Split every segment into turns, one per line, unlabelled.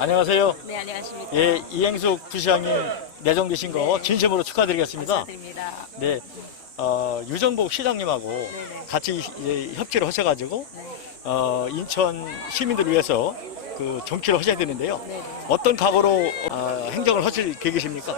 안녕하세요.
네, 안녕하십니까.
예, 이행숙 부시장님 내정되신 거
네.
진심으로 축하드리겠습니다.
감사드립니다.
네, 어, 유정복 시장님하고
네네.
같이 이제 협치를 하셔가지고
네.
어, 인천 시민들을 위해서 그 정치를 하셔야 되는데요.
네네.
어떤 각오로 어, 행정을 하실 계획이십니까?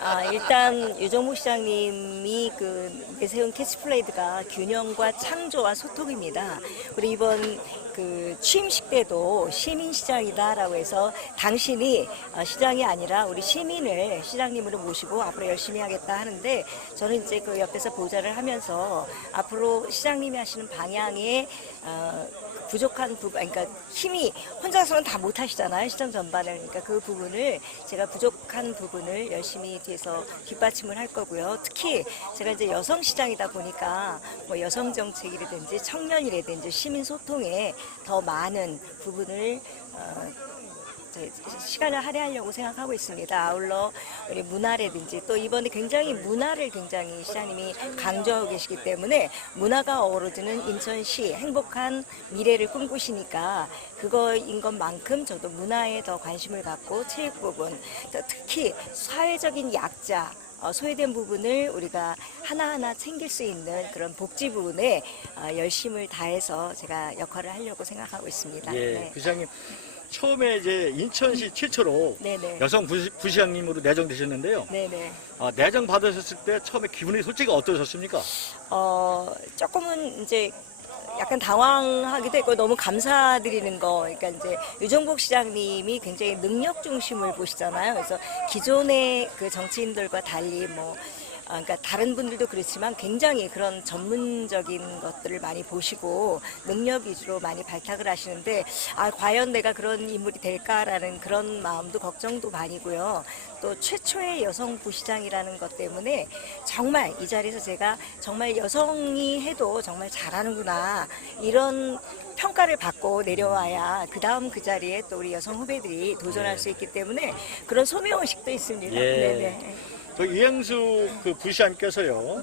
아, 일단 유정무 시장님이 그 내세운 캐치플레이드가 균형과 창조와 소통입니다. 우리 이번 그 취임식 때도 시민시장이다라고 해서 당신이 어, 시장이 아니라 우리 시민을 시장님으로 모시고 앞으로 열심히 하겠다 하는데 저는 이제 그 옆에서 보좌를 하면서 앞으로 시장님이 하시는 방향에 어, 부족한 부분, 그러니까 힘이 혼자서는 다 못하시잖아요 시장 전반을. 그러니까 그 부분을 제가 부족한 부분을 열심히 뒤에서 뒷받침을 할 거고요. 특히 제가 이제 여성 시장이다 보니까 뭐 여성 정책이라든지 청년이라든지 시민 소통에 더 많은 부분을 어, 시간을 할애하려고 생각하고 있습니다. 아울러 우리 문화라든지 또 이번에 굉장히 문화를 굉장히 시장님이 강조하고 계시기 때문에 문화가 어우러지는 인천시 행복한 미래를 꿈꾸시니까 그거인 것만큼 저도 문화에 더 관심을 갖고 체육 부분 또 특히 사회적인 약자 어, 소외된 부분을 우리가 하나하나 챙길 수 있는 그런 복지 부분에 어, 열심을 다해서 제가 역할을 하려고 생각하고 있습니다.
예,
네.
부시장님 처음에 이제 인천시 최초로
네네.
여성 부시, 부시 장님으로 내정되셨는데요.
네네.
아, 내정 받으셨을 때 처음에 기분이 솔직히 어떠셨습니까?
어, 조금은 이제 약간 당황하기도 했고 너무 감사드리는 거. 그러니까 이제 유정복 시장님이 굉장히 능력 중심을 보시잖아요. 그래서 기존의 그 정치인들과 달리 뭐 아, 그러니까 다른 분들도 그렇지만 굉장히 그런 전문적인 것들을 많이 보시고 능력 위주로 많이 발탁을 하시는데 아 과연 내가 그런 인물이 될까라는 그런 마음도 걱정도 많이고요. 또 최초의 여성 부시장이라는 것 때문에 정말 이 자리에서 제가 정말 여성이 해도 정말 잘하는구나 이런 평가를 받고 내려와야 그 다음 그 자리에 또 우리 여성 후배들이 도전할 수 있기 때문에 그런 소명 의식도 있습니다.
예.
네네.
저 이행수 그 부시장님께서요.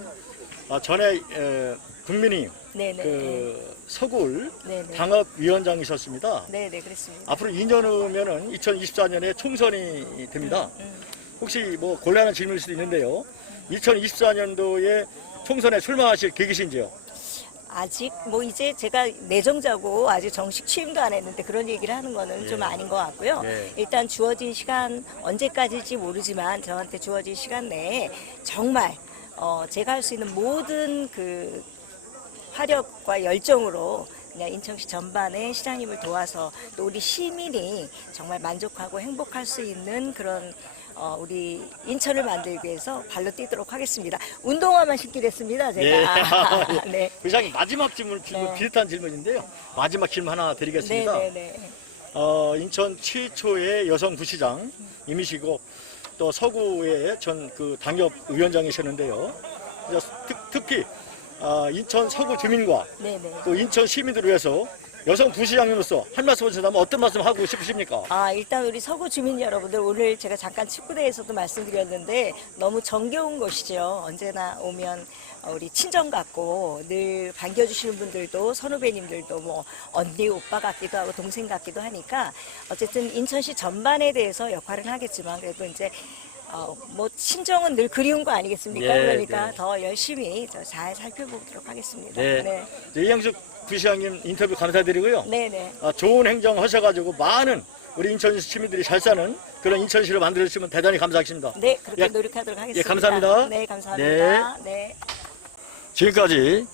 아, 전에 에, 국민이
네네.
그 서굴
네네.
당협위원장이셨습니다.
네네 그렇습니다.
앞으로 2년 후면은 2024년에 총선이 됩니다.
음.
혹시 뭐 곤란한 질문일 수도 있는데요. 2024년도에 총선에 출마하실 계획이신지요?
아직 뭐 이제 제가 내정자고 아직 정식 취임도 안 했는데 그런 얘기를 하는 거는 좀
예.
아닌 것 같고요.
예.
일단 주어진 시간 언제까지일지 모르지만 저한테 주어진 시간 내에 정말 어 제가 할 수 있는 모든 그 화력과 열정으로 그냥 인천시 전반의 시장님을 도와서 또 우리 시민이 정말 만족하고 행복할 수 있는 그런 어, 우리 인천을 만들기 위해서 발로 뛰도록 하겠습니다. 운동화만 신기로 했습니다, 제가.
예.
네.
부시장님 마지막 질문, 질문
네.
비슷한 질문인데요. 마지막 질문 하나 드리겠습니다.
네 네 네.
어, 인천 최초의 여성 부시장님이시고 또 서구의 전 그 당협 위원장이셨는데요. 이제 특, 특히 아, 인천 서구 주민과
네 네.
또 인천 시민들을 위해서 여성 부시장님으로서 한 말씀 하신다면 어떤 말씀 하고 싶으십니까?
아, 일단 우리 서구 주민 여러분들 오늘 제가 잠깐 축구대에서도 말씀드렸는데 너무 정겨운 곳이죠. 언제나 오면 우리 친정 같고 늘 반겨주시는 분들도 선후배님들도 뭐 언니 오빠 같기도 하고 동생 같기도 하니까 어쨌든 인천시 전반에 대해서 역할은 하겠지만 그래도 이제 어, 뭐 친정은 늘 그리운 거 아니겠습니까?
예,
그러니까
네.
더 열심히 저잘 살펴보도록 하겠습니다.
네.
네.
이양숙 부시장님 인터뷰 감사드리고요.
네네.
아, 좋은 행정 하셔가지고 많은 우리 인천 시민들이 잘 사는 그런 인천시를 만들어주시면 대단히 감사하겠습니다.
네, 그렇게
예.
노력하도록 하겠습니다.
예, 감사합니다.
네, 감사합니다. 네.
지금까지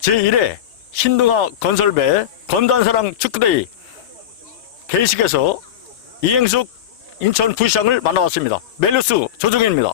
제1회 신동아 건설배 건단사랑 축구대회 개식에서 이행숙 인천 부시장을 만나봤습니다. 멜루스 조종현입니다.